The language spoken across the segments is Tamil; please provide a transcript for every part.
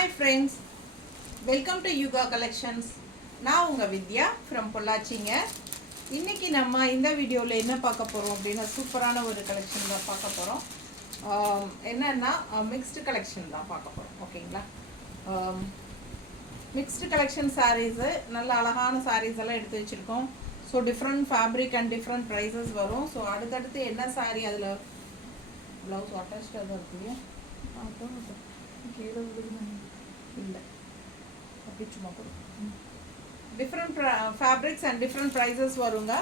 Hi friends, welcome to Yuga Collections. நான் உங்க வித்யா from பொள்ளாச்சிங்க. இன்னைக்கு நம்ம இந்த வீடியோல என்ன பார்க்க போறோம் அப்படினா சூப்பரான ஒரு கலெக்ஷன் தான் பார்க்க போறோம். என்னன்னா மிக்ஸ்டு கலெக்ஷன் தான் பார்க்க போறோம். ஓகேங்களா? மிக்ஸ்டு கலெக்ஷன் sarees நல்ல அழகான sarees எல்லாம் எடுத்து வச்சிருக்கோம். So different fabric and different prices வரும். ஸோ அடுத்தடுத்து என்ன saree அதில் ப்ளவுஸ் அட்டாச்சாக தான் இருக்குல்லையா? கீழே இல்லை அப்படி சும்மா கூட different fabrics and different prices வருங்க.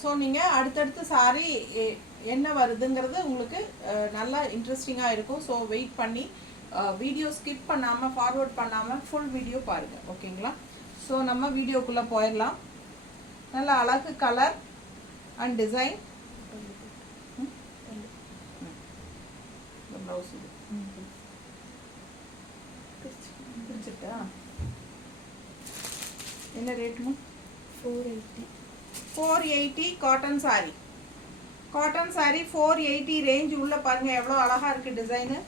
ஸோ நீங்கள் அடுத்தடுத்து சாரி என்ன வருதுங்கிறது உங்களுக்கு நல்லா இன்ட்ரெஸ்டிங்காக இருக்கும். ஸோ வெயிட் பண்ணி வீடியோ ஸ்கிப் பண்ணாமல் ஃபார்வர்ட் பண்ணாமல் ஃபுல் வீடியோ பாருங்கள். ஓகேங்களா? ஸோ நம்ம வீடியோக்குள்ளே போயிடலாம். நல்ல அழகு கலர் அண்ட் டிசைன் ப்ளவுஸ் பிடிச்சிருக்கா? என்ன ரேட்டுமா? 480 cotton sorry. Cotton saree 480 range உள்ள பாருங்க எவ்வளோ அழகா இருக்கு டிசைனு.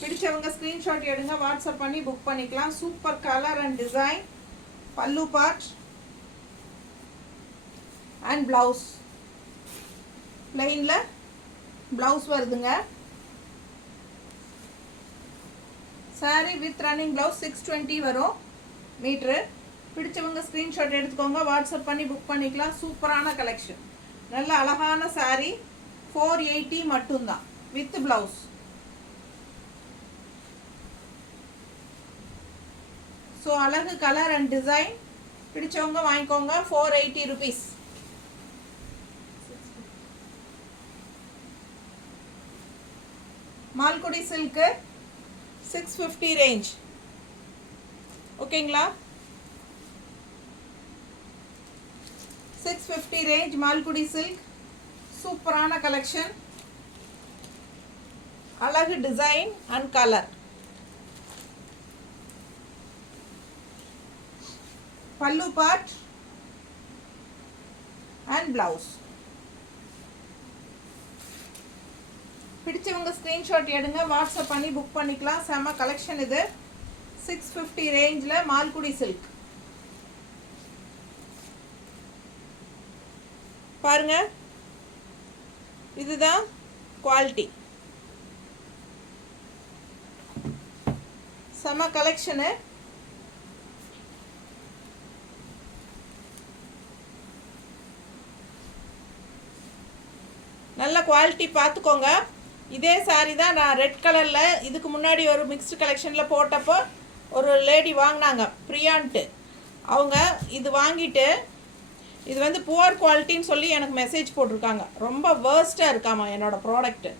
பிடிச்சவங்க ஸ்கிரீன்ஷாட் எடுங்க, வாட்ஸ்அப் பண்ணி புக் பண்ணிக்கலாம். Super colour and design. பல்லு பார்ட் அண்ட் பிளவுஸ் பிளெயின்ல பிளவுஸ் வருதுங்க. சாரி வித் ரன்னிங் பிளவுஸ் 620 வரும் மீட்ரு. பிடிச்சவங்க ஸ்க்ரீன்ஷாட் எடுத்துக்கோங்க, வாட்ஸ்அப் பண்ணி புக் பண்ணிக்கலாம். சூப்பரான கலெக்ஷன், நல்ல அழகான சாரி. 480 மட்டும்தான் வித் பிளவுஸ். ஸோ அழகு கலர் அண்ட் டிசைன். பிடிச்சவங்க வாங்கிக்கோங்க. 480 rupees. Malgudi silk 650 range. ஓகேங்களா? 650 ரேஞ்ச் மால்குடி சில்க். சூப்பரான கலெக்ஷன், அழகு டிசைன் அண்ட் கலர். பல்லு பார்ட் அண்ட் பிளவுஸ். பிடிச்சவங்க ஸ்க்ரீன்ஷாட் எடுங்க, வாட்ஸ்அப் பண்ணி புக் பண்ணிக்கலாம். செம்ம கலெக்ஷன் இது. 650 ரேஞ்சில் மால்குடி சில்க் பாருங்க. இதுதான் குவாலிட்டி. செம்ம கலெக்ஷனு. நல்ல குவாலிட்டி பார்த்துக்கோங்க. இதே சாரி தான் நான் ரெட் கலரில் இதுக்கு முன்னாடி ஒரு மிக்ஸ்டு கலெக்ஷனில் போட்டப்போ ஒரு லேடி வாங்கினாங்க, பிரியான்ட்டு. அவங்க இது வாங்கிட்டு இது வந்து புவர் குவாலிட்டின்னு சொல்லி எனக்கு மெசேஜ் போட்டிருக்காங்க. ரொம்ப வேர்ஸ்ட்டாக இருக்காமா என்னோடய ப்ராடக்ட்டு.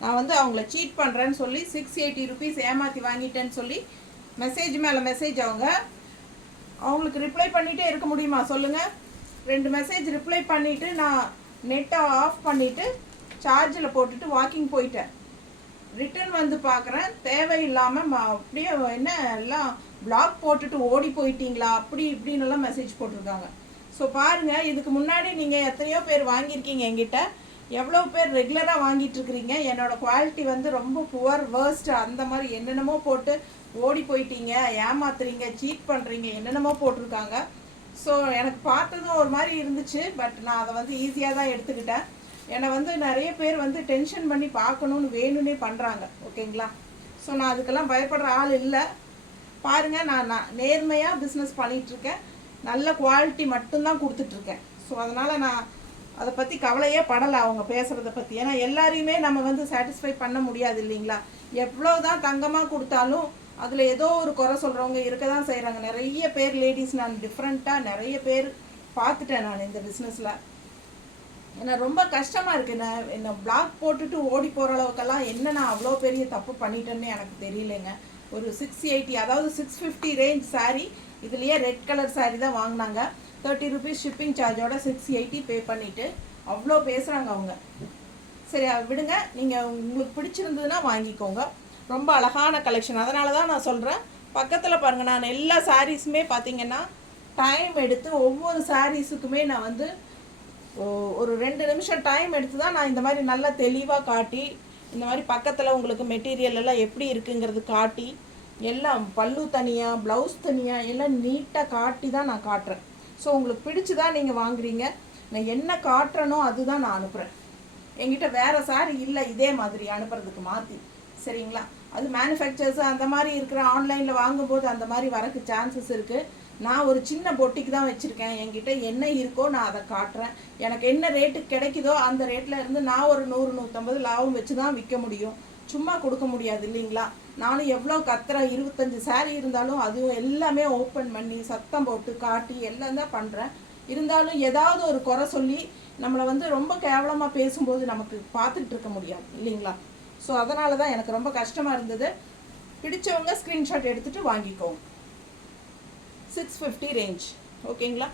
நான் வந்து அவங்கள சீட் பண்ணுறேன்னு சொல்லி 680 rupees ஏமாற்றி வாங்கிட்டேன்னு சொல்லி மெசேஜ் மேலே மெசேஜ். அவங்களுக்கு ரிப்ளை பண்ணிகிட்டே இருக்க முடியுமா சொல்லுங்கள்? 2 மெசேஜ் ரிப்ளை பண்ணிவிட்டு நான் நெட்டை ஆஃப் பண்ணிவிட்டு சார்ஜில் போட்டுட்டு வாக்கிங் போயிட்டேன். ரிட்டன் வந்து பார்க்குறேன், தேவையில்லாமல் அப்படியே என்ன எல்லாம் பிளாக் போட்டுட்டு ஓடி போயிட்டீங்களா அப்படி இப்படின்னுலாம் மெசேஜ் போட்டிருக்காங்க. ஸோ பாருங்கள், இதுக்கு முன்னாடி நீங்கள் எத்தனையோ பேர் வாங்கியிருக்கீங்க என்கிட்ட, எவ்வளோ பேர் ரெகுலராக வாங்கிட்டுருக்குறீங்க. என்னோடய குவாலிட்டி வந்து ரொம்ப புவர் வேர்ஸ்ட்டு அந்த மாதிரி என்னென்னமோ போட்டு ஓடி போயிட்டீங்க, ஏமாத்துறீங்க, சீட் பண்ணுறீங்க, என்னென்னமோ போட்டிருக்காங்க. ஸோ எனக்கு பார்த்ததும் ஒரு மாதிரி இருந்துச்சு. பட் நான் அதை வந்து ஈஸியாக தான் எடுத்துக்கிட்டேன். என்னை வந்து நிறைய பேர் வந்து டென்ஷன் பண்ணி பார்க்கணுன்னு வேணும்னே பண்ணுறாங்க. ஓகேங்களா? ஸோ நான் அதுக்கெல்லாம் பயப்படுற ஆள் இல்லை. பாருங்கள், நான் நேர்மையாக பிஸ்னஸ் பண்ணிகிட்ருக்கேன். நல்ல குவாலிட்டி மட்டும்தான் கொடுத்துட்ருக்கேன். ஸோ அதனால் நான் அதை பற்றி கவலையே படலை அவங்க பேசுகிறத பற்றி. ஏன்னா எல்லாரையுமே நம்ம வந்து சாட்டிஸ்ஃபை பண்ண முடியாது இல்லைங்களா? எவ்வளோ தான் தங்கமாக கொடுத்தாலும் அதில் ஏதோ ஒரு குறை சொல்கிறவங்க இருக்க தான் செய்கிறாங்க. நிறைய பேர் லேடிஸ் நான் டிஃப்ரெண்ட்டாக நிறைய பேர் பார்த்துட்டேன் நான் இந்த பிஸ்னஸில். ஏன்னா ரொம்ப கஷ்டமாக இருக்குது. என்னை பிளாக் போட்டுட்டு ஓடி போகிற அளவுக்கெல்லாம் என்ன நான் அவ்வளோ பெரிய தப்பு பண்ணிட்டேன்னு எனக்கு தெரியலைங்க. ஒரு 680 அதாவது 650 ரேஞ்ச் சாரீ. இதுலேயே ரெட் கலர் சாரீ தான் வாங்கினாங்க. 30 rupees ஷிப்பிங் சார்ஜோட 680 பே பண்ணிவிட்டு அவ்வளோ பேசுகிறாங்க அவங்க. சரி விடுங்க, நீங்கள் உங்களுக்கு பிடிச்சிருந்ததுன்னா வாங்கிக்கோங்க. ரொம்ப அழகான கலெக்ஷன். அதனால தான் நான் சொல்கிறேன். பக்கத்தில் பாருங்கள், நான் எல்லா சாரீஸுமே பார்த்திங்கன்னா டைம் எடுத்து ஒவ்வொரு சாரீஸுக்குமே நான் வந்து ஒரு 2 நிமிஷம் டைம் எடுத்து தான் நான் இந்த மாதிரி நல்லா தெளிவாக காட்டி இந்த மாதிரி பக்கத்தில் உங்களுக்கு மெட்டீரியல் எல்லாம் எப்படி இருக்குங்கிறது காட்டி எல்லாம் பல்லு தனியாக, ப்ளவுஸ் தனியாக எல்லாம் நீட்டாக காட்டி தான் நான் காட்டுறேன். ஸோ உங்களுக்கு பிடிச்சி தான் நீங்கள் வாங்குறீங்க. நான் என்ன காட்டுறனோ அதுதான் நான் அனுப்புகிறேன். என்கிட்ட வேறு சாரி இல்லை இதே மாதிரி அனுப்புறதுக்கு மாற்றி, சரிங்களா? அது மேனுஃபேக்சர்ஸ் அந்த மாதிரி இருக்கிற ஆன்லைனில் வாங்கும்போது அந்த மாதிரி வரக்கு சான்சஸ் இருக்குது. நான் ஒரு சின்ன பொட்டிக்கு தான் வச்சுருக்கேன். என்கிட்ட என்ன இருக்கோ நான் அதை காட்டுறேன். எனக்கு என்ன ரேட்டுக்கு கிடைக்குதோ அந்த ரேட்டில் இருந்து நான் ஒரு 100-150 லாபம் வச்சு தான் விற்க முடியும். சும்மா கொடுக்க முடியாது இல்லைங்களா? நானும் எவ்வளோ கத்துறேன், 25 சாரீ இருந்தாலும் அதுவும் எல்லாமே ஓப்பன் பண்ணி சத்தம் போட்டு காட்டி எல்லாம் தான் பண்ணுறேன். இருந்தாலும் ஏதாவது ஒரு குறை சொல்லி நம்மளை வந்து ரொம்ப கேவலமாக பேசும்போது நமக்கு பார்த்துட்டு இருக்க முடியாது இல்லைங்களா? ஸோ அதனால தான் எனக்கு ரொம்ப கஷ்டமாக இருந்தது. பிடிச்சவங்க ஸ்க்ரீன்ஷாட் எடுத்துகிட்டு வாங்கிக்கோங்க. 650 ரேஞ்ச், ஓகேங்களா?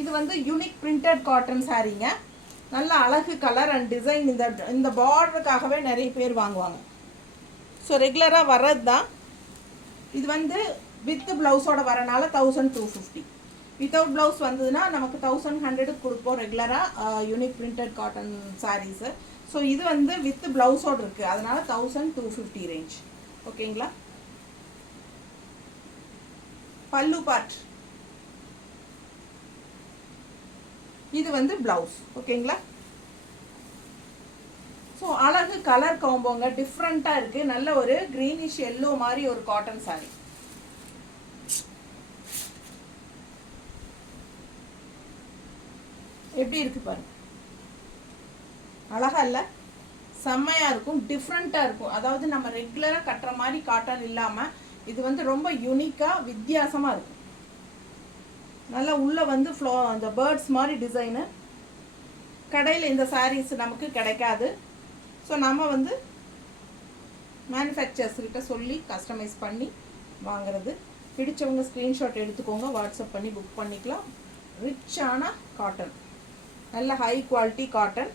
இது வந்து யூனிக் பிரிண்டட் காட்டன் சாரீங்க. நல்ல அழகு கலர் அண்ட் டிசைன். இந்த பார்டருக்காகவே நிறைய பேர் வாங்குவாங்க. ஸோ ரெகுலராக வர்றது தான். இது வந்து வித் ப்ளவுஸோட வரனால 1250. வித்தவுட் ப்ளவுஸ் வந்ததுன்னா நமக்கு 1100 கொடுப்போம் ரெகுலராக unique printed cotton sarees. So இது வந்து வித் ப்ளவுஸோடு இருக்குது, அதனால 1250 ரேஞ்ச், ஓகேங்களா? பல்லு பார்ட், இது வந்து ப்ளவுஸ், ஓகேங்களா? ஸோ அழகு கலர் காம்போங்க, டிஃப்ரெண்ட்டாக இருக்குது. நல்ல ஒரு க்ரீனிஷ் எல்லோ மாதிரி ஒரு காட்டன் சாரீ. எப்படி இருக்குது பாருங்க, அழகா இல்லை? செம்மையாக இருக்கும், டிஃப்ரெண்ட்டாக இருக்கும். அதாவது நம்ம ரெகுலராக கட்டுற மாதிரி காட்டன் இல்லாமல் இது வந்து ரொம்ப யூனிக்காக வித்தியாசமாக இருக்கும். நல்லா உள்ளே வந்து அந்த பேர்ட்ஸ் மாதிரி டிசைனு. கடையில் இந்த சாரீஸ் நமக்கு கிடைக்காது. ஸோ நம்ம வந்து மேனுஃபேக்சர்ஸ்கிட்ட சொல்லி கஸ்டமைஸ் பண்ணி வாங்குறது. பிடிச்சவங்க ஸ்க்ரீன்ஷாட் எடுத்துக்கோங்க, வாட்ஸ்அப் பண்ணி புக் பண்ணிக்கலாம். ரிச்சான காட்டன், நல்ல ஹை குவாலிட்டி காட்டன்.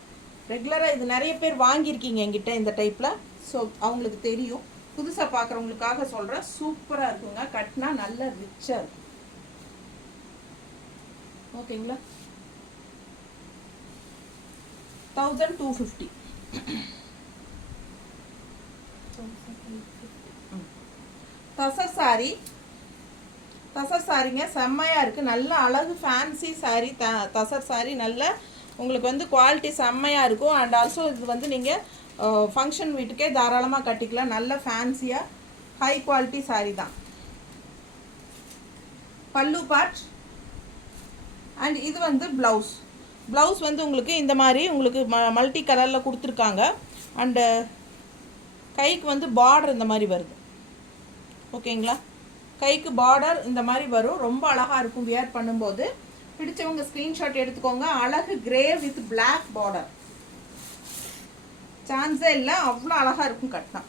ரெகுலராக இது நிறைய பேர் வாங்கியிருக்கீங்க என்கிட்ட இந்த டைப்பில். ஸோ அவங்களுக்கு தெரியும். புதுசாக பார்க்குறவங்களுக்காக சொல்கிறேன். சூப்பராக இருக்குங்க, கட்டினா நல்ல ரிச்சாக இருக்கும், ஓகேங்களா? 1250. தசர் சாரி, தசர் சாரிங்க செம்மையாக இருக்குது. நல்ல அழகு ஃபேன்சி சாரி. தசர் சாரி நல்ல உங்களுக்கு வந்து குவாலிட்டி செம்மையாக இருக்கும். அண்ட் ஆல்சோ இது வந்து நீங்கள் ஃபங்க்ஷன் வீட்டுக்கே தாராளமாக கட்டிக்கலாம். நல்ல ஃபேன்சியாக ஹை குவாலிட்டி சாரி தான். பல்லு பார்ட் அண்ட் இது வந்து ப்ளவுஸ். ப்ளவுஸ் வந்து உங்களுக்கு இந்த மாதிரி உங்களுக்கு மல்டி கலரில் கொடுத்துருக்காங்க. அண்டு கைக்கு வந்து பார்டர் இந்த மாதிரி வருது, ஓகேங்களா? கைக்கு பார்டர் இந்த மாதிரி வரும். ரொம்ப அழகாக இருக்கும் வியர் பண்ணும்போது. பிடிச்சவங்க ஸ்க்ரீன்ஷாட் எடுத்துக்கோங்க. அழகு கிரே வித் பிளாக் பார்டர், சான்ஸே இல்லை, அவ்வளோ அழகாக இருக்கும் கட்டினா.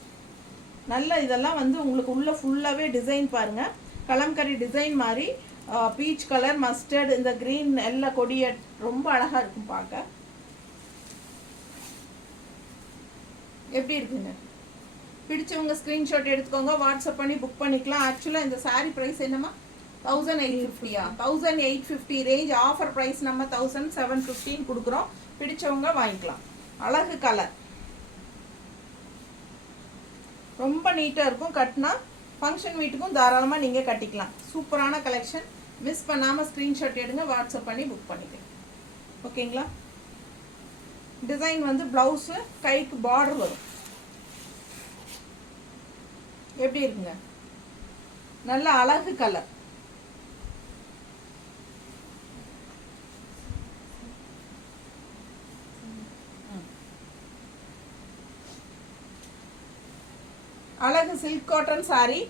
நல்ல இதெல்லாம் வந்து உங்களுக்கு உள்ள ஃபுல்லாகவே டிசைன் பாருங்கள், கலம்கரி டிசைன் மாதிரி. பீச் கலர், மஸ்டர்ட், இந்த க்ரீன் எல்லா கொடிய ரொம்ப அழகாக இருக்கும் பார்க்க. எப்படி இருக்குங்க? பிடிச்சவங்க ஸ்க்ரீன்ஷாட் எடுத்துக்கோங்க, வாட்ஸ்அப் பண்ணி புக் பண்ணிக்கலாம். ஆக்சுவலாக இந்த சாரீ ப்ரைஸ் என்னம்மா? 1850. 1850 ரேஞ்ச். ஆஃபர் ப்ரைஸ் நம்ம 1715 கொடுக்குறோம். பிடிச்சவங்க வாங்கிக்கலாம். அழகு கலர், ரொம்ப நீட்டாக இருக்கும். கட்டினா ஃபங்க்ஷன் வீட்டுக்கும் தாராளமாக நீங்கள் கட்டிக்கலாம். சூப்பரான கலெக்ஷன். மிஸ் பண்ணாமல் ஸ்க்ரீன்ஷாட் எடுங்க, வாட்ஸ்அப் பண்ணி புக் பண்ணிக்கலாம், ஓகேங்களா? டிசைன் வந்து ப்ளவுஸு, கைக்கு பார்டர் வரும். எப்படி இருக்குங்க? நல்ல அழகு கலர். அழகு சில்க் காட்டன் சாரி.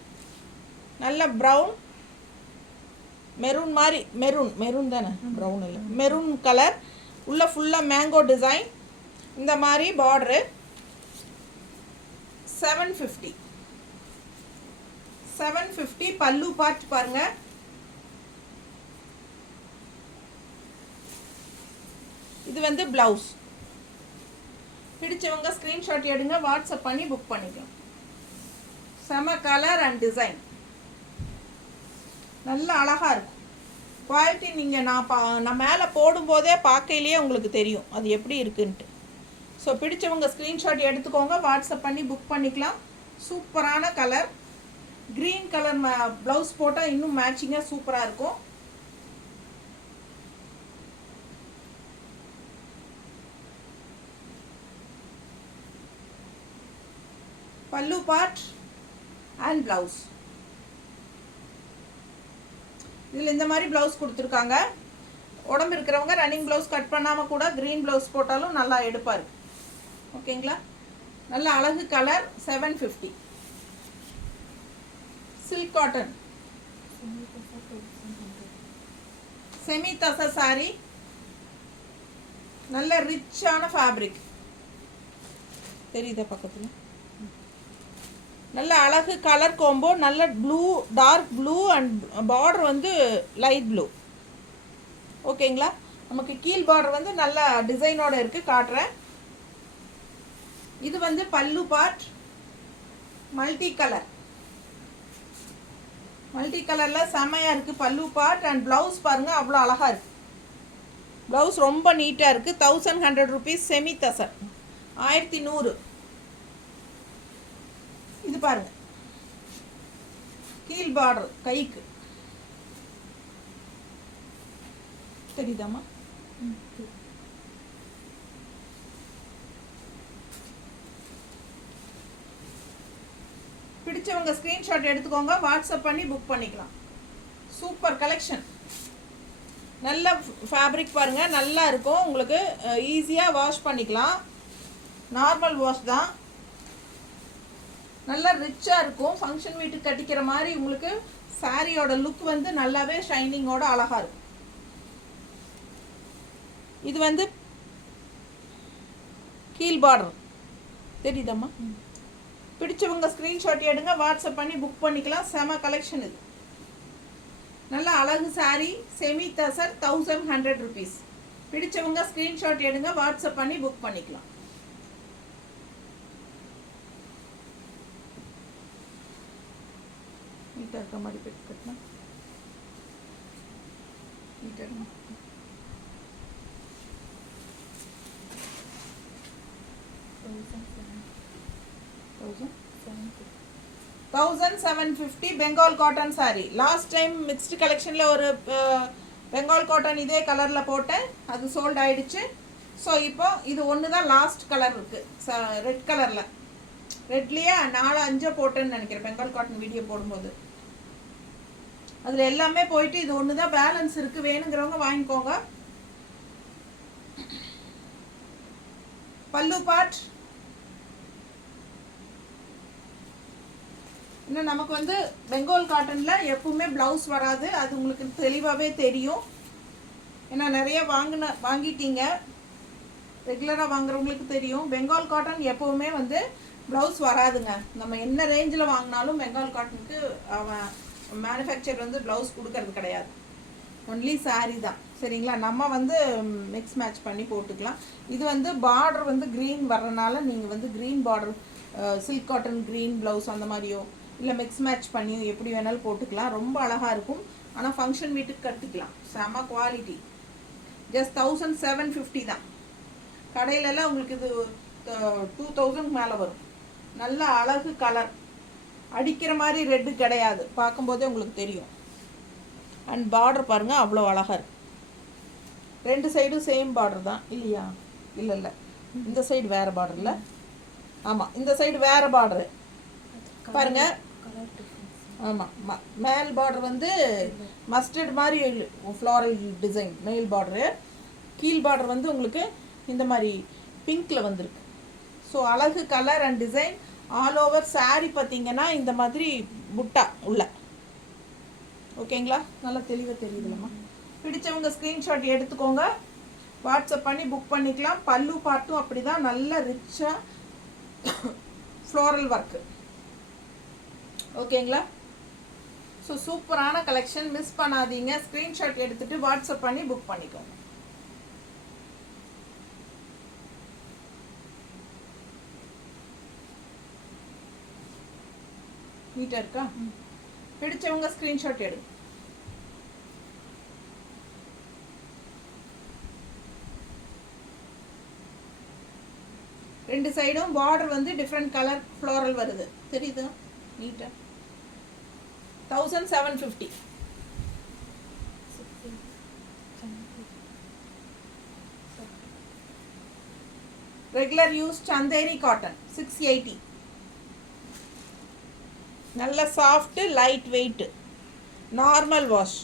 நல்ல ப்ரௌன் மெரூன் மாதிரி, மெரூன் தானே, ப்ரௌன் இல்லை, மெரூன் கலர். உள்ள ஃபுல்லாக மேங்கோ டிசைன். இந்த மாதிரி பார்டரு. 750. பல்லு பார்ட் பாருங்க. இது வந்து பிளவுஸ். பிடிச்சவங்க ஸ்க்ரீன்ஷாட் எடுங்க, வாட்ஸ்அப் பண்ணி புக் பண்ணிக்கலாம். செம கலர் அண்ட் டிசைன், நல்ல அழகாக இருக்கும். குவாலிட்டி நீங்கள் நான் மேலே போடும்போதே பார்க்கையிலேயே உங்களுக்கு தெரியும் அது எப்படி இருக்குன்ட்டு. ஸோ பிடிச்சவங்க ஸ்க்ரீன்ஷாட் எடுத்துக்கோங்க, வாட்ஸ்அப் பண்ணி புக் பண்ணிக்கலாம். சூப்பரான கலர், க்ரீன் கலர் ப்ளவுஸ் போட்டால் இன்னும் மேட்சிங்காக சூப்பராக இருக்கும். பல்லு பார்ட் அண்ட் ப்ளவுஸ். இதில் இந்த மாதிரி ப்ளவுஸ் கொடுத்துருக்காங்க. உடம்பு இருக்கிறவங்க ரன்னிங் ப்ளவுஸ் கட் பண்ணாமல் கூட க்ரீன் ப்ளவுஸ் போட்டாலும் நல்லா எடுப்பார். ஓகேங்களா? நல்ல அழகு கலர். 750. சில்க் காட்டன் செமி தசை சாரி, நல்ல ரிச்சான ஃபேப்ரிக் தெரியுதா பக்கத்தில். நல்ல அழகு கலர் கோம்போ, நல்ல blue, dark blue and border வந்து லைட் ப்ளூ. ஓகேங்களா? நமக்கு கீழ் பார்டர் வந்து நல்ல டிசைனோட இருக்குது, காட்டுறேன். இது வந்து பல்லு பார்ட், மல்டி கலர். மல்டி கலரில் செம்மையாக இருக்குது பல்லு பார்ட். அண்ட் ப்ளவுஸ் பாருங்கள், அவ்வளோ அழகாக இருக்குது. ப்ளவுஸ் ரொம்ப நீட்டாக இருக்குது. 1100 rupees. செமி தசர் 1100. இது பாருங்கள், கீழ் பார்டர் கைக்கு தெரியுதாம்மா? பிடிச்சவங்க ஸ்க்ரீன்ஷாட் எடுத்துக்கோங்க, வாட்ஸ்அப் பண்ணி புக் பண்ணிக்கலாம். Super collection. நல்ல ஃபேப்ரிக் பாருங்கள், நல்லா இருக்கும். உங்களுக்கு ஈஸியாக வாஷ் பண்ணிக்கலாம். நார்மல் வாஷ் தான். நல்லா ரிச்சாக இருக்கும். ஃபங்க்ஷன் வீட்டுக்கு கட்டிக்கிற மாதிரி உங்களுக்கு சாரியோட லுக் வந்து நல்லாவே ஷைனிங்கோட அழகாக இருக்கும். இது வந்து கீழ் பார்டர் தெரியுதாம்மா? பிடிச்சவங்க ஸ்க்ரீன்ஷாட் எடுங்க, வாட்ஸ்அப் பண்ணி புக் பண்ணிக்கலாம். செம கலெக்ஷன் இது. நல்ல அழகு சாரி, செமி தசர் 1100 rupees. பிடிச்சவங்க ஸ்க்ரீன்ஷாட் எடுங்க, வாட்ஸ்அப் பண்ணி புக் பண்ணிக்கலாம். நீட்டாக இருக்க மாதிரி பெட் கட்டலாம். நீட்டாக 1750 Bengal cotton sari. Last time mixed கலெக்ஷனில் ஒரு பெங்கால் காட்டன் இதே கலரில் போட்டேன், அது சோல்ட் ஆகிடுச்சு. ஸோ இப்போ இது ஒன்று தான் லாஸ்ட் கலர் இருக்குது, ரெட் கலரில். ரெட்லேயே 4-5 போட்டேன்னு நினைக்கிறேன் பெங்கால் காட்டன் வீடியோ போடும்போது. அதில் எல்லாமே போயிட்டு இது ஒன்று தான் பேலன்ஸ் இருக்குது. வேணுங்கிறவங்க வாங்கிக்கோங்க. பல்லு பார்ட். இன்னும் நமக்கு வந்து பெங்கால் காட்டனில் எப்பவுமே ப்ளவுஸ் வராது, அது உங்களுக்கு தெளிவாகவே தெரியும். ஏன்னா நிறைய வாங்கிட்டீங்க, ரெகுலராக வாங்குறவங்களுக்கு தெரியும். பெங்கால் காட்டன் எப்போவுமே வந்து ப்ளவுஸ் வராதுங்க. நம்ம என்ன ரேஞ்சில் வாங்கினாலும் பெங்கால் காட்டனுக்கு அவன் மேனுஃபேக்சர் வந்து ப்ளவுஸ் கொடுக்கறது கிடையாது, ஒன்லி சாரீ தான். சரிங்களா? நம்ம வந்து மிக்ஸ் மேட்ச் பண்ணி போட்டுக்கலாம். இது வந்து பார்டர் வந்து க்ரீன் வர்றதுனால நீங்கள் வந்து green border silk cotton green blouse அந்த மாதிரியோ இல்லை மிக்ஸ் மேட்ச் பண்ணி எப்படி வேணாலும் போட்டுக்கலாம். ரொம்ப அழகாக இருக்கும். ஆனால் ஃபங்க்ஷன் வீட்டுக்கு கட்டிக்கலாம். செம குவாலிட்டி. ஜஸ்ட் 1750 தான். கடையிலலாம் உங்களுக்கு இது 2000 மேலே வரும். நல்ல அழகு கலர், அடிக்கிற மாதிரி ரெட்டு கிடையாது, பார்க்கும்போதே உங்களுக்கு தெரியும். அண்ட் பார்டர் பாருங்கள், அவ்வளோ அழகாக இருக்குது. 2 சைடும் சேம் பார்டர் தான் இல்லையா? இல்லை, இந்த சைடு வேறு பார்டர் இல்லை. ஆமாம், இந்த சைடு வேறு பார்டரு பாருங்க. ஆமாம், மேல் பார்டர் வந்து மஸ்டர்ட் மாதிரி ஃப்ளாரல் டிசைன் மேல் பார்டரு. கீழ் பார்டர் வந்து உங்களுக்கு இந்த மாதிரி பிங்க்கில் வந்திருக்கு. ஸோ அழகு colour and design. All over sari பார்த்தீங்கன்னா இந்த மாதிரி புட்டா உள்ள. ஓகேங்களா? நல்லா தெளிவாக தெரியுதுல்லம்மா. பிடிச்சவங்க ஸ்க்ரீன்ஷாட் எடுத்துக்கோங்க, வாட்ஸ்அப் பண்ணி புக் பண்ணிக்கலாம். பல்லு பார்ட்டும் அப்படி தான், நல்ல ரிச்சாக ஃப்ளோரல் ஒர்க்கு. ஓகேங்களா? ஸோ சூப்பரான கலெக்ஷன், மிஸ் பண்ணாதீங்க. ஸ்க்ரீன்ஷாட் எடுத்துகிட்டு வாட்ஸ்அப் பண்ணி புக் பண்ணிக்கோங்க. நீட்டாக இருக்கா? பிடிச்சவங்க ஸ்க்ரீன்ஷாட் எடுங்க. ரெண்டு சைடும் பார்டர் வந்து டிஃப்ரெண்ட் கலர் ஃப்ளோரல் வருது, தெரியுதா நீட்டாக. 1750. Regular use Chanderi cotton 680. நல்ல soft light weight, normal wash.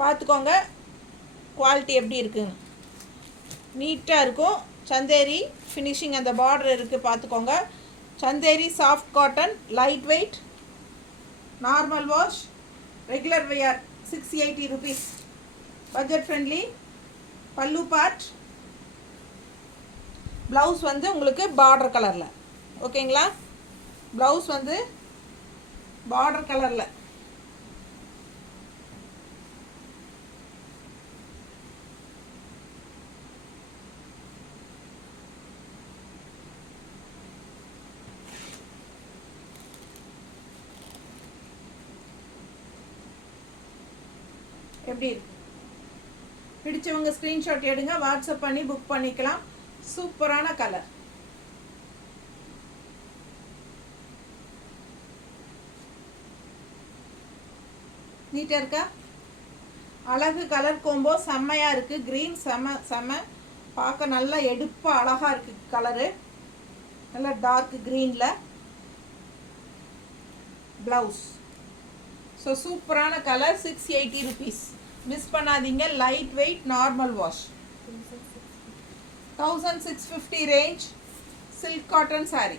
பார்த்துக்கோங்க குவாலிட்டி எப்படி இருக்குன்னு. நீட்டாக இருக்கும். சந்தேரி ஃபினிஷிங் அந்த பார்டர் இருக்குது பார்த்துக்கோங்க. Chanderi soft cotton, light weight, normal wash, regular wear 680 rupees. Budget friendly. பல்லு பார்ட், ப்ளவுஸ் வந்து உங்களுக்கு பார்டர் கலரில். ஓகேங்களா? ப்ளவுஸ் வந்து பார்டர் கலரில். எப்படி இருக்கு? பிடிச்சவங்க ஸ்க்ரீன்ஷாட் எடுங்க, வாட்ஸ்அப் பண்ணி புக் பண்ணிக்கலாம். சூப்பரான கலர். நீட்டாக இருக்கா? அழகு கலர் கோம்போ செம்மையாக இருக்குது. க்ரீன் செம்ம பார்க்க நல்லா எடுப்பாக அழகாக இருக்குது கலரு. நல்லா டார்க் க்ரீனில் ப்ளவுஸ். ஸோ சூப்பரான கலர். 680 rupees. மிஸ் பண்ணாதீங்க. Light weight, normal wash. 1650 range. Silk cotton sari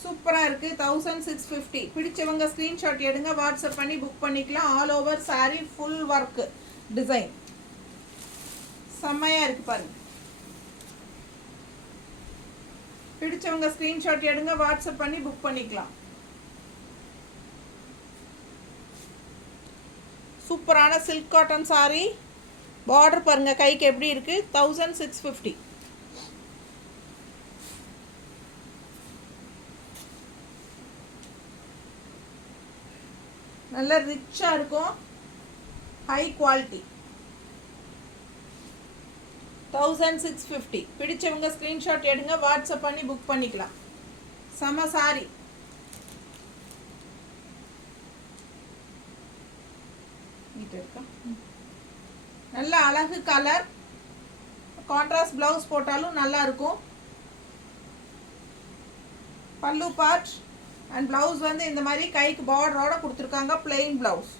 சூப்பராக இருக்குது. 1650. பிடிச்சவங்க ஸ்க்ரீன்ஷாட் எடுங்க, வாட்ஸ்அப் பண்ணி புக் பண்ணிக்கலாம். All over sari full work design செம்மையாக இருக்குது பாருங்கள். பிடிச்சவங்க ஸ்க்ரீன்ஷாட் எடுங்க, வாட்ஸ்அப் பண்ணி புக் பண்ணிக்கலாம். சூப்பரான சில்க் காட்டன் சாரீ. பார்டர் பாருங்கள் கைக்கு எப்படி இருக்குது. 1650. நல்ல ரிச்சாக இருக்கும், ஹை குவாலிட்டி. 1650. பிடிச்சவங்க ஸ்க்ரீன்ஷாட் எடுங்க, வாட்ஸ்அப் பண்ணி புக் பண்ணிக்கலாம். செம சாரி. நல்ல அழகு கலர். கான்ட்ராஸ்ட் ப்ளவுஸ் போட்டாலும் நல்லா இருக்கும். பல்லு பார்ட் அண்ட் ப்ளவுஸ் வந்து இந்த மாதிரி கைக்கு பார்டரோட கொடுத்துருக்காங்க. Plain blouse.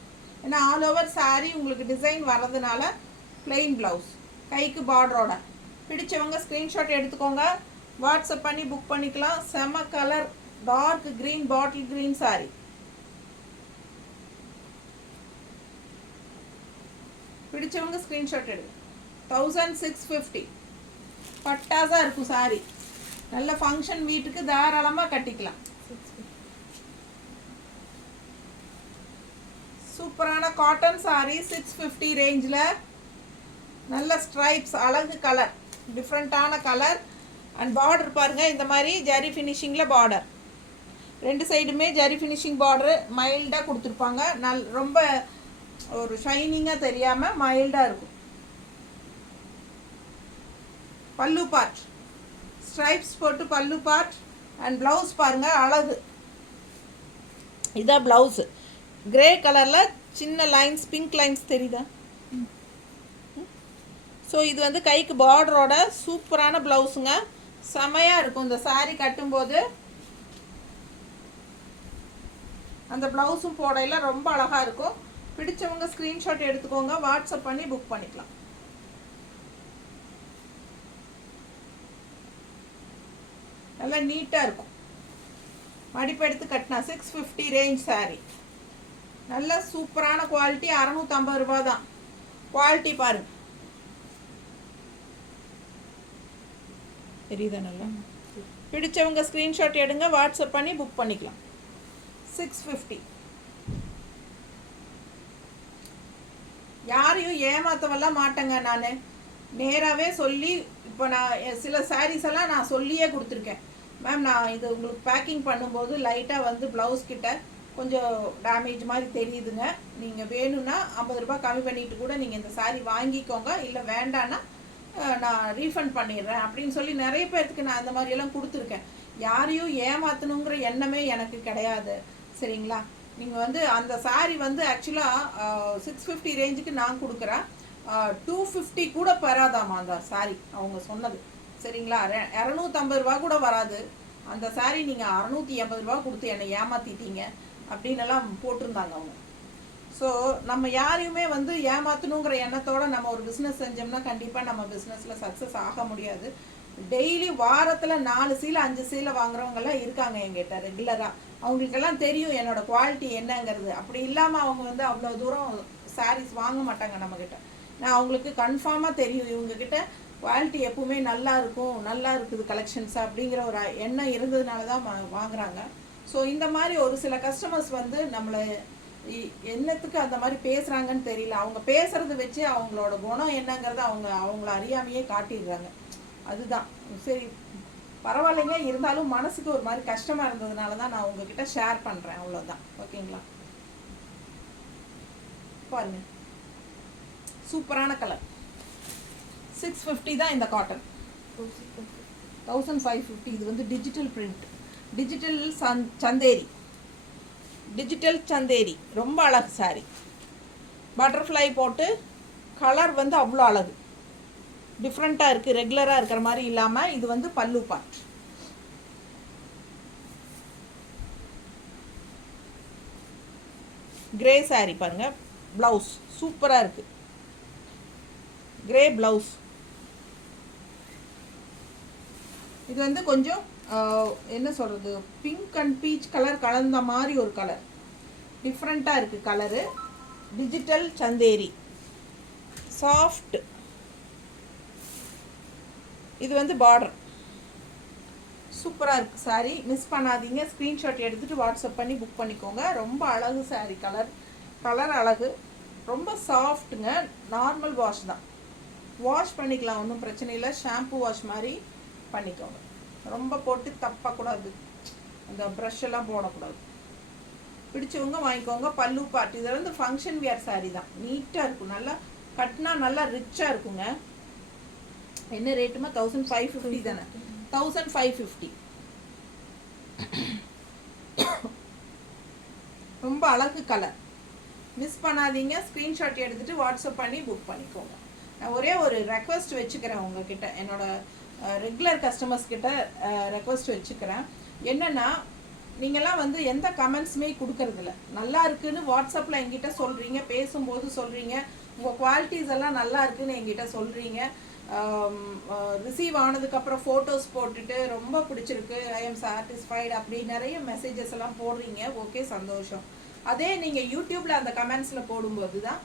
ஏன்னா ஆல் ஓவர் சாரீ உங்களுக்கு டிசைன் வர்றதுனால பிளெயின் ப்ளவுஸ் கைக்கு பார்டரோட. பிடிச்சவங்க ஸ்க்ரீன்ஷாட் எடுத்துக்கோங்க, வாட்ஸ்அப் பண்ணி புக் பண்ணிக்கலாம். செம colour, dark green, bottle green saree. பிடிச்சவங்க ஸ்க்ரீன்ஷாட் எடுங்க. 1650. பட்டாசாக இருக்கும் சாரி. நல்ல ஃபங்க்ஷன் வீட்டுக்கு தாராளமாக கட்டிக்கலாம். சூப்பரான காட்டன் சாரி 650 ரேஞ்சில். நல்ல ஸ்ட்ரைப்ஸ், அழகு கலர், டிஃப்ரெண்ட்டான கலர். அண்ட் பார்டர் பாருங்கள் இந்த மாதிரி ஜரி ஃபினிஷிங்கில் பார்டர். ரெண்டு சைடுமே ஜரி ஃபினிஷிங் பார்டரு மைல்டாக கொடுத்துருப்பாங்க. ரொம்ப ஒரு ஷைனிங்காக தெரியாமல் மைல்டாக இருக்கும். பல்லு பார்ட் ஸ்ட்ரைப்ஸ் போட்டு பல்லு பார்ட். அண்ட் ப்ளவுஸ் பாருங்கள் அழகு. இதான் ப்ளவுஸு. கிரே கலரில் சின்ன லைன்ஸ், பிங்க் லைன்ஸ் தெரியுதா? ஸோ இது வந்து கைக்கு பார்டரோட சூப்பரான ப்ளவுஸுங்க. செமையாக இருக்கும். இந்த சாரீ கட்டும்போது அந்த ப்ளவுஸும் போடையில் ரொம்ப அழகாக இருக்கும். பிடிச்சவங்க ஸ்க்ரீன்ஷாட் எடுத்துக்கோங்க, வாட்ஸ்அப் பண்ணி புக் பண்ணிக்கலாம். நல்லா நீட்டாக இருக்கும். மடிப்பு எடுத்து கட்டினா 650 ரேஞ்ச் சாரீ. நல்ல சூப்பரான குவாலிட்டி. 650 ரூபா தான். குவாலிட்டி பாருங்க, தெரியுதா? நல்லா. பிடிச்சவங்க ஸ்க்ரீன்ஷாட் எடுங்க, வாட்ஸ்அப் பண்ணி புக் பண்ணிக்கலாம். 650. யாரையும் ஏமாற்றவெல்லாம் மாட்டேங்க. நான் நேராகவே சொல்லி, இப்போ நான் சில சாரீஸ் எல்லாம் நான் சொல்லியே கொடுத்துருக்கேன். மேம் நான் இது உங்களுக்கு பேக்கிங் பண்ணும்போது லைட்டாக வந்து ப்ளவுஸ் கிட்ட கொஞ்சம் டேமேஜ் மாதிரி தெரியுதுங்க, நீங்கள் வேணும்னா 50 ரூபா கம்மி பண்ணிவிட்டு கூட நீங்கள் இந்த சாரீ வாங்கிக்கோங்க, இல்லை வேண்டான்னா நான் ரீஃபண்ட் பண்ணிடுறேன் அப்படின்னு சொல்லி நிறைய பேர்த்துக்கு நான் அந்த மாதிரியெல்லாம் கொடுத்துருக்கேன். யாரையும் ஏமாற்றணுங்கிற எண்ணமே எனக்கு கிடையாது. சரிங்களா? நீங்கள் வந்து அந்த சாரீ வந்து ஆக்சுவலாக 650 ரேஞ்சுக்கு நான் கொடுக்குறேன். 250 கூட பெறாதாமா அந்த சாரீ அவங்க சொன்னது. சரிங்களா? 250 ரூபா கூட வராது அந்த சாரீ. நீங்கள் 680 ரூபா கொடுத்து என்னை ஏமாற்றிட்டீங்க அப்படின்னெல்லாம் போட்டிருந்தாங்க அவங்க. ஸோ நம்ம யாரையுமே வந்து ஏமாற்றணுங்கிற எண்ணத்தோடு நம்ம ஒரு பிஸ்னஸ் செஞ்சோம்னா கண்டிப்பாக நம்ம பிஸ்னஸில் சக்ஸஸ் ஆக முடியாது. டெய்லி வாரத்தில் 4 சீலை 5 சீலை வாங்குறவங்கெல்லாம் இருக்காங்க என்கிட்ட ரெகுலராக. அவங்களுக்கெல்லாம் தெரியும் என்னோடய குவாலிட்டி என்னங்கிறது. அப்படி இல்லாமல் அவங்க வந்து அவ்வளோ தூரம் சாரீஸ் வாங்க மாட்டாங்க நம்மக்கிட்ட. நான் அவங்களுக்கு கன்ஃபார்மாக தெரியும் இவங்கக்கிட்ட குவாலிட்டி எப்பவுமே நல்லா இருக்கும், நல்லா இருக்குது கலெக்ஷன்ஸ் அப்படிங்கிற ஒரு எண்ணம் இருந்ததுனால தான் வாங்குறாங்க. ஸோ இந்த மாதிரி ஒரு சில கஸ்டமர்ஸ் வந்து நம்மளை என்னத்துக்கு அந்த மாதிரி பேசுகிறாங்கன்னு தெரியல. அவங்க பேசுகிறத வச்சு அவங்களோட குணம் என்னங்கிறத அவங்கள அறியாமையே காட்டிடுறாங்க. அதுதான் சரி பரவாயில்லைங்க. இருந்தாலும் மனசுக்கு ஒரு மாதிரி கஷ்டமாக இருந்ததுனால தான் நான் உங்ககிட்ட ஷேர் பண்ணுறேன். அவ்வளோதான். ஓகேங்களா? பாருங்க, சூப்பரான கலர். 650 தான் இந்த காட்டன். 1550. இது வந்து digital print, digital Chanderi, digital Chanderi. ரொம்ப அழகு சாரி. பட்டர்ஃப்ளை போட்டு கலர் வந்து அவ்வளோ அழகு, டிஃப்ரெண்ட்டாக இருக்குது. ரெகுலராக இருக்கிற மாதிரி இல்லாமல் இது வந்து பல்லு பார்ட். கிரே சாரி பாருங்கள். ப்ளவுஸ் சூப்பராக இருக்குது. Grey blouse. இது வந்து கொஞ்சம் என்ன சொல்கிறது, பிங்க் அண்ட் பீச் கலர் கலந்த மாதிரி ஒரு கலர். டிஃப்ரெண்ட்டாக இருக்குது கலரு. Digital Chanderi, soft. இது வந்து பார்டர். சூப்பராக இருக்குது சாரீ. மிஸ் பண்ணாதீங்க. ஸ்க்ரீன்ஷாட் எடுத்துகிட்டு வாட்ஸ்அப் பண்ணி புக் பண்ணிக்கோங்க. ரொம்ப அழகு சாரீ. கலர் அழகு. ரொம்ப சாஃப்ட்டுங்க. நார்மல் வாஷ் தான், வாஷ் பண்ணிக்கலாம், ஒன்றும் பிரச்சனை இல்லை. ஷாம்பு வாஷ் மாதிரி பண்ணிக்கோங்க. ரொம்ப போட்டு தப்பக்கூடாது, அந்த ப்ரஷ் எல்லாம் போடக்கூடாது. பிடிச்சவங்க வாங்கிக்கோங்க. பல்லு பார்ட். இதில் வந்து ஃபங்க்ஷன் வியர் சாரீ தான். நீட்டாக இருக்கும், நல்லா கட்டினா நல்லா ரிச்சாக இருக்குங்க. என்ன ரேட்டுமா? 1550 தானே? 1550. ரொம்ப அழகு கலர். மிஸ் பண்ணாதீங்க. ஸ்க்ரீன்ஷாட் எடுத்துகிட்டு வாட்ஸ்அப் பண்ணி புக் பண்ணிக்கோங்க. நான் ஒரே ஒரு ரெக்வஸ்ட் வச்சுக்கிறேன் உங்ககிட்ட, என்னோட ரெகுலர் கஸ்டமர்ஸ் கிட்ட ரெக்வஸ்ட் வச்சுக்கிறேன். என்னென்னா, நீங்கள்லாம் வந்து எந்த கமெண்ட்ஸுமே கொடுக்கறதில்ல. நல்லா இருக்குதுன்னு வாட்ஸ்அப்பில் எங்கிட்ட சொல்கிறீங்க, பேசும்போது சொல்கிறீங்க, உங்கள் குவாலிட்டிஸ் எல்லாம் நல்லா இருக்குதுன்னு எங்கிட்ட சொல்கிறீங்க. ரிசீவ் ஆனதுக்கப்புறம் ஃபோட்டோஸ் போட்டுட்டு ரொம்ப பிடிச்சிருக்கு, ஐ எம் சாட்டிஸ்ஃபைடு அப்படி நிறைய மெசேஜஸ் எல்லாம் போடுறீங்க. ஓகே, சந்தோஷம். அதே நீங்கள் யூடியூப்பில் அந்த கமெண்ட்ஸில் போடும்போது தான்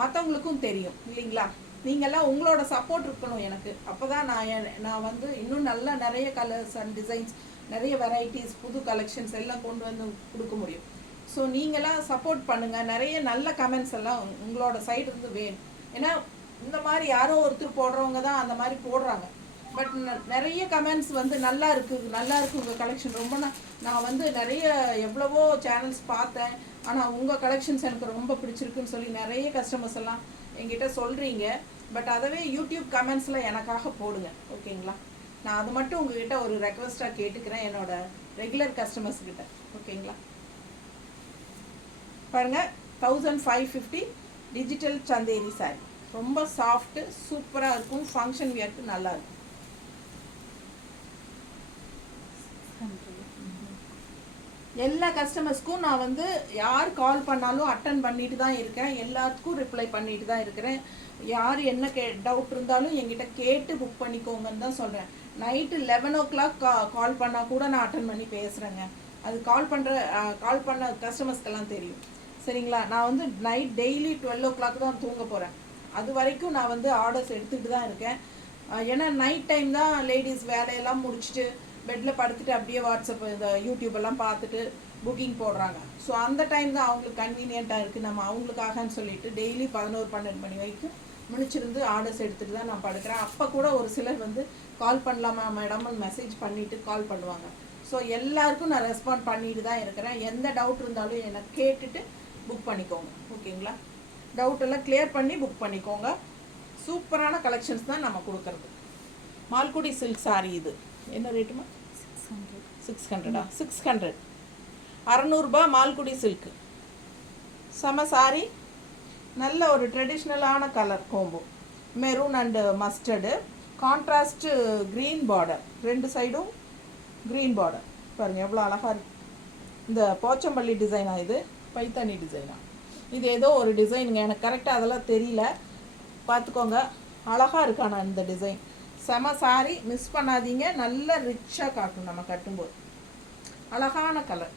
மற்றவங்களுக்கும் தெரியும் இல்லைங்களா? நீங்கள்லாம் உங்களோட சப்போர்ட் இருக்கணும் எனக்கு. அப்போ தான் நான் வந்து இன்னும் நல்லா நிறைய கலர்ஸ் அண்ட் டிசைன்ஸ், நிறைய வெரைட்டிஸ், புது கலெக்ஷன்ஸ் எல்லாம் கொண்டு வந்து கொடுக்க முடியும். ஸோ நீங்களாம் சப்போர்ட் பண்ணுங்கள். நிறைய நல்ல கமெண்ட்ஸ் எல்லாம் உங்களோட சைடு இருந்து வேணும். ஏன்னா இந்த மாதிரி யாரோ ஒருத்தர் போடுறவங்க தான் அந்த மாதிரி போடுறாங்க. பட் நிறைய கமெண்ட்ஸ் வந்து நல்லா இருக்குது உங்கள் கலெக்ஷன். ரொம்ப நான் வந்து நிறைய எவ்வளவோ சேனல்ஸ் பார்த்தேன், ஆனால் உங்கள் கலெக்ஷன்ஸ் எனக்கு ரொம்ப பிடிச்சிருக்குன்னு சொல்லி நிறைய கஸ்டமர்ஸ் எல்லாம் என்கிட்ட சொல்கிறீங்க. பட் அதவே யூடியூப் கமெண்ட்ஸில் எனக்காக போடுங்க. ஓகேங்களா? நான் அது மட்டும் உங்ககிட்ட ஒரு ரெக்வஸ்ட்டாக கேட்டுக்கிறேன், என்னோட ரெகுலர் கஸ்டமர்ஸ் கிட்ட. ஓகேங்களா? பாருங்கள், 1550 டிஜிட்டல் சந்தேரி சாரி. ரொம்ப சாஃப்ட்டு, சூப்பராக இருக்கும். ஃபங்க்ஷன் வியர்க்கு நல்லா இருக்கும். எல்லா கஸ்டமர்ஸ்க்கும் நான் வந்து யார் கால் பண்ணாலும் அட்டன் பண்ணிட்டு தான் இருக்கேன். எல்லாத்துக்கும் ரிப்ளை பண்ணிட்டு தான் இருக்கிறேன். யார் என்ன டவுட் இருந்தாலும் என்கிட்ட கேட்டு புக் பண்ணிக்கோங்கன்னு தான் சொல்கிறேன். நைட்டு 11 o'clock கால் பண்ணால் கூட நான் அட்டன் பண்ணி பேசுகிறேங்க. அது கால் பண்ண கஸ்டமர்ஸ்க்கெல்லாம் தெரியும். சரிங்களா? நான் வந்து நைட் டெய்லி 12 o'clock தான் தூங்க போகிறேன். அது வரைக்கும் நான் வந்து ஆர்டர்ஸ் எடுத்துகிட்டு தான் இருக்கேன். ஏன்னா நைட் டைம் தான் லேடிஸ் வேலையெல்லாம் முடிச்சுட்டு பெட்டில் படுத்துட்டு அப்படியே வாட்ஸ்அப் இந்த யூடியூப்பெல்லாம் பார்த்துட்டு புக்கிங் போடுறாங்க. ஸோ அந்த டைம் தான் அவங்களுக்கு கன்வீனியண்ட்டாக இருக்குது. நம்ம அவங்களுக்காகன்னு சொல்லிட்டு டெய்லி 11-12 மணி வரைக்கும் முடிச்சிருந்து ஆர்டர்ஸ் எடுத்துகிட்டு தான் நான் படுக்கிறேன். அப்போ கூட ஒரு சிலர் வந்து கால் பண்ணலாமா மேடம்னு மெசேஜ் பண்ணிவிட்டு கால் பண்ணுவாங்க. ஸோ எல்லாருக்கும் நான் ரெஸ்பாண்ட் பண்ணிட்டு தான் இருக்கிறேன். எந்த டவுட் இருந்தாலும் எனக்கு கேட்டுட்டு புக் பண்ணிக்கோங்க. ஓகேங்களா? டவுட்டெல்லாம் கிளியர் பண்ணி புக் பண்ணிக்கோங்க. சூப்பரான கலெக்ஷன்ஸ் தான் நம்ம கொடுக்குறது. மால்குடி சில்க் சாரி இது என்ன ரேட்டுமா? 600. 600 600 மால்குடி சில்க்கு. செம சாரி, நல்ல ஒரு ட்ரெடிஷ்னலான colour combo, maroon and mustard, contrast green border, 2 சைடும் க்ரீன் பார்டர். பாருங்கள் எவ்வளோ அழகாக இருக்குது. இந்த போச்சம்பள்ளி டிசைனா, இது பைத்தானி டிசைனா, இது ஏதோ ஒரு டிசைனுங்க, எனக்கு கரெக்டாக அதெல்லாம் தெரியல, பார்த்துக்கோங்க. அழகாக இருக்காண்ணா இந்த டிசைன். செம சாரி, மிஸ் பண்ணாதீங்க. நல்ல ரிச்சாக காட்டும் நம்ம கட்டும்போது. அழகான கலர்.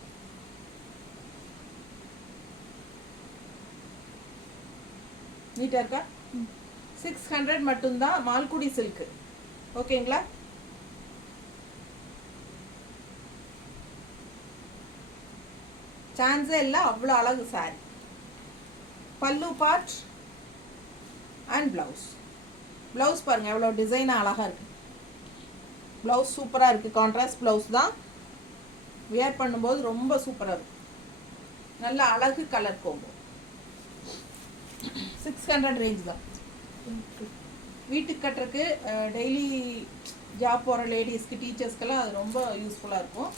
நீட்டாக இருக்கா? 600 மட்டும்தான் மால்குடி சில்க்கு. ஓகேங்களா? சான்ஸே இல்லை, அவ்வளோ அழகு சாரி. பல்லு பார்ட் அண்ட் ப்ளவுஸ். ப்ளவுஸ் பாருங்கள் எவ்வளோ டிசைனாக அழகாக இருக்குது. ப்ளவுஸ் சூப்பராக இருக்குது. கான்ட்ராஸ்ட் ப்ளவுஸ் தான், வியர் பண்ணும்போது ரொம்ப சூப்பராக இருக்கும். நல்ல அழகு கலர் கோம்போ. 600 ரேஞ்ச் தான். வீட்டுக்கு கட்டுறதுக்கு, டெய்லி ஜாப் போகிற லேடிஸ்க்கு, டீச்சர்ஸ்க்கெல்லாம் அது ரொம்ப யூஸ்ஃபுல்லாக இருக்கும்.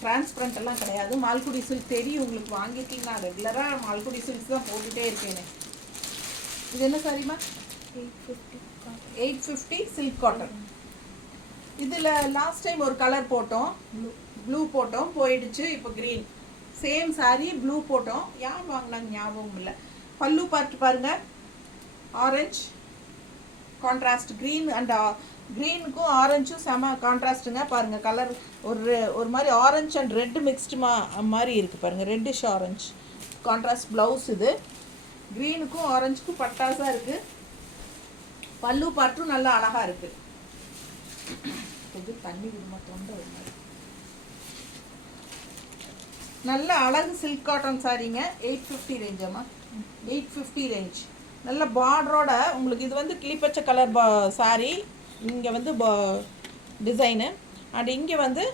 டிரான்ஸ்பரண்ட் எல்லாம் கிடையாது. மால்குடி சில்க் தெரியும் உங்களுக்கு, வாங்கியிருக்கீங்களா? ரெகுலராக மால்குடி சில்க்ஸ் தான் போட்டுகிட்டே இருக்கேன்னு. இது என்ன சாரிமா? 850 சில்க் காட்டன். இதில் லாஸ்ட் டைம் ஒரு கலர் போட்டோம், ப்ளூ போட்டோம், போயிடுச்சு. இப்போ க்ரீன். சேம் சாரி, ப்ளூ போட்டோம். யார் வாங்கினாங்க ஞாபகம் இல்லை. பல்லு பார்த்து பாருங்கள், ஆரஞ்ச் கான்ட்ராஸ்ட், க்ரீன் அண்ட் க்ரீனுக்கும் ஆரஞ்சும் செம கான்ட்ராஸ்ட்டுங்க. பாருங்கள் கலர் ஒரு மாதிரி ஆரஞ்ச் அண்ட் ரெட்டு மிக்ஸ்டு மாதிரி இருக்குது பாருங்கள், ரெட்டிஷ் ஆரஞ்ச். கான்ட்ராஸ்ட் ப்ளவுஸ் இது. க்ரீனுக்கும் ஆரஞ்சுக்கும் பட்டாசாக இருக்குது. பல்லு பார்ட்டும் நல்லா அழகாக இருக்குது. கொஞ்சம் தண்ணி விடுமா, தொண்டை ஒரு மாதிரி. நல்ல அழகு சில்க் காட்டன் சாரிங்க. 850 ரேஞ்சாம்மா? 850 ரேஞ்ச். நல்ல பார்டரோட உங்களுக்கு. இது வந்து கிளிப்பச்சை கலர் சாரி. இங்கே வந்து டிசைனு அண்ட் இங்கே வந்து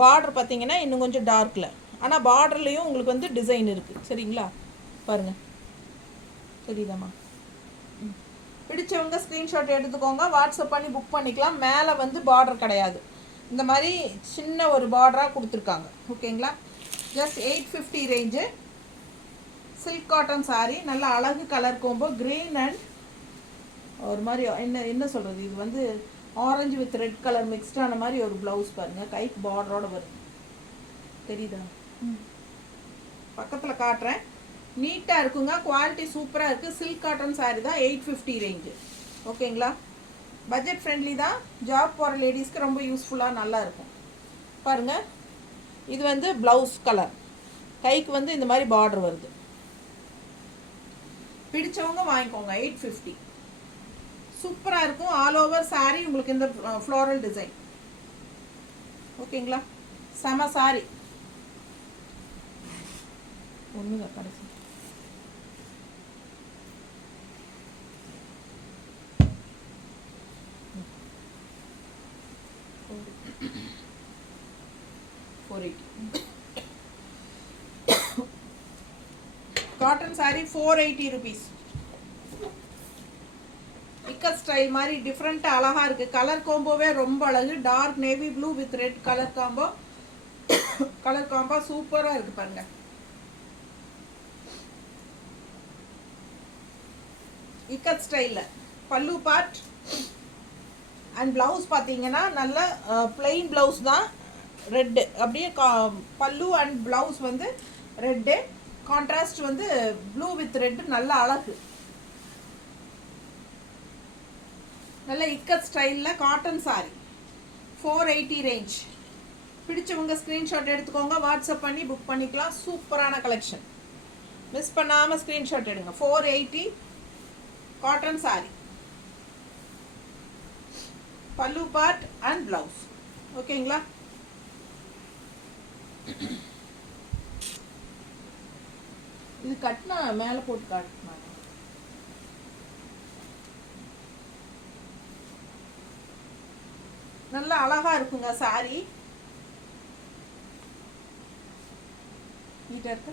பார்டர் பார்த்தீங்கன்னா இன்னும் கொஞ்சம் டார்க்கில், ஆனால் பார்டர்லேயும் உங்களுக்கு வந்து டிசைன் இருக்குது. சரிங்களா? பாருங்கள், சரிதாம்மா? பிடிச்சவங்க ஸ்க்ரீன்ஷாட் எடுத்துக்கோங்க, வாட்ஸ்அப் பண்ணி புக் பண்ணிக்கலாம். மேலே வந்து பார்டர் கிடையாது, இந்த மாதிரி சின்ன ஒரு பார்டராக கொடுத்துருக்காங்க. ஓகேங்களா? Just 850 range. Silk cotton sorry, நல்ல அழகு கலர் கோம்போ. க்ரீன் அண்ட் ஒரு மாதிரி என்ன சொல்கிறது, இது வந்து ஆரஞ்சு வித் ரெட் கலர் மிக்ஸ்டான மாதிரி ஒரு ப்ளவுஸ் பாருங்கள். கைக்கு பார்டரோடு வரும், தெரியுதா? பக்கத்தில் காட்டுறேன். நீட்டாக இருக்குங்க, குவாலிட்டி சூப்பராக இருக்குது. சில்க் காட்டன் சாரி தான். 850 ரேஞ்சு. ஓகேங்களா? பட்ஜெட் ஃப்ரெண்ட்லி தான். ஜாப் போகிற லேடிஸ்க்கு ரொம்ப யூஸ்ஃபுல்லாக நல்லா இருக்கும். பாருங்கள், இது வந்து ப்ளவுஸ் கலர். கைக்கு வந்து இந்த மாதிரி பார்டர் வருது. பிடிச்சவங்க வாங்கிக்கோங்க. 850 சூப்பராக இருக்கும். ஆல் ஓவர் சாரி உங்களுக்கு இந்த ஃப்ளோரல் டிசைன். ஓகேங்களா? செம சாரி. ஒன்றுங்க கடைசி. Cotton saree 480 rupees. Ikat style மாதிரி டிஃப்ரெண்ட்டாக அழகாக இருக்குது. கலர் காம்போவே ரொம்ப அழகு. Dark navy blue with red colour combo. Colour combo சூப்பராக இருக்குது பாருங்கள். இக்கட் ஸ்டைலில் பல்லு பார்ட் அண்ட் ப்ளவுஸ் பார்த்தீங்கன்னா நல்ல பிளெயின் ப்ளவுஸ் தான். ரெட்டு அப்படியே பல்லு அண்ட் ப்ளவுஸ் வந்து ரெட்டு. கான்ட்ராஸ்ட் வந்து ப்ளூ வித் ரெட்டு. நல்ல அழகு. நல்ல இக்கட் ஸ்டைலில் காட்டன் சாரி 480 ரேஞ்ச். பிடிச்சவங்க ஸ்க்ரீன்ஷாட் எடுத்துக்கோங்க, வாட்ஸ்அப் பண்ணி புக் பண்ணிக்கலாம். சூப்பரான கலெக்ஷன், மிஸ் பண்ணாமல் ஸ்க்ரீன்ஷாட் எடுங்க. 480 காட்டன் சாரி, பல்லு பார்ட் அண்ட் ப்ளவுஸ். ஓகேங்களா? இது கட்டினா மேலே போட்டு காட்டினா நல்லா அழகா இருக்குங்க சாரி. நீட்டாக இருக்கு.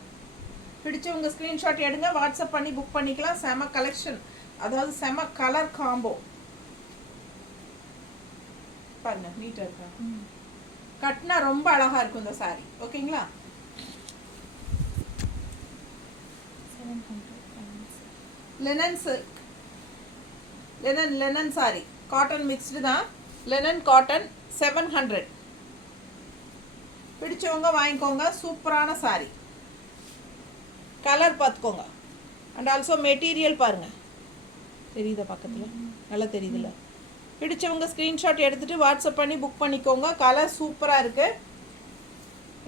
பிடிச்சவங்க ஸ்க்ரீன்ஷாட் எடுங்க, வாட்ஸ்அப் பண்ணி புக் பண்ணிக்கலாம். செம கலெக்ஷன். அதாவது செம கலர் காம்போ பாருங்க, நீட்டாக இருக்கா, கட்டினா ரொம்ப அழகாக இருக்கும் இந்த சாரீ. ஓகேங்களா? Linen silk, linen sorry, cotton mixed தான், லினன் காட்டன் 700. பிடிச்சவங்க வாங்கிக்கோங்க. சூப்பரான சாரி. கலர் பார்த்துக்கோங்க. அண்ட் ஆல்சோ மெட்டீரியல் பாருங்கள், தெரியுதா பக்கத்தில்? நல்லா தெரியுதுல்ல? பிடிச்சவங்க ஸ்க்ரீன்ஷாட் எடுத்துகிட்டு வாட்ஸ்அப் பண்ணி புக் பண்ணிக்கோங்க. கலர் சூப்பராக இருக்குது.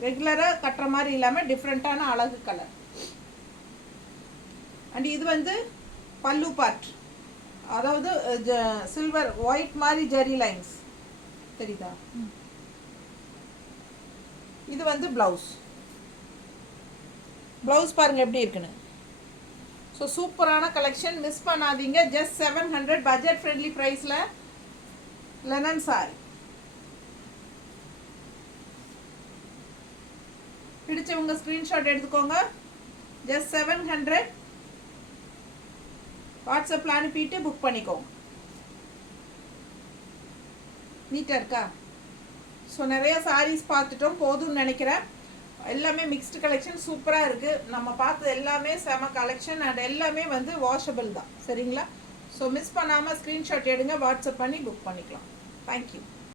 ரெகுலராக கட்டுற மாதிரி இல்லாமல் டிஃப்ரெண்ட்டான அழகு கலர். அண்ட் இது வந்து பல்லு பார்ட், அதாவது சில்வர் ஒயிட் மாதிரி ஜெரி லைன்ஸ் தெரியுதா? இது வந்து ப்ளவுஸ். ப்ளவுஸ் பாருங்கள் எப்படி இருக்குன்னு. ஸோ சூப்பரான கலெக்ஷன், மிஸ் பண்ணாதீங்க. ஜஸ்ட் 700 பட்ஜெட் ஃப்ரெண்ட்லி ப்ரைஸில் லெனன் சாரி. பிடிச்சவங்க ஸ்க்ரீன்ஷாட் எடுத்துக்கோங்க. ஜஸ்ட் 700 வாட்ஸ்அப்பில் அனுப்பிட்டு புக் பண்ணிக்கோங்க. நீட்டாக இருக்கா? ஸோ நிறைய சாரீஸ் பார்த்துட்டோம், போதும்னு நினைக்கிறேன். எல்லாமே மிக்ஸ்டு கலெக்ஷன் சூப்பராக இருக்குது. நம்ம பார்த்தது எல்லாமே செம கலெக்ஷன் அண்ட் எல்லாமே வந்து வாஷபிள் தான். சரிங்களா? ஸோ மிஸ் பண்ணாமல் ஸ்க்ரீன்ஷாட் எடுங்க, வாட்ஸ்அப் பண்ணி புக் பண்ணிக்கலாம். தேங்க்யூ.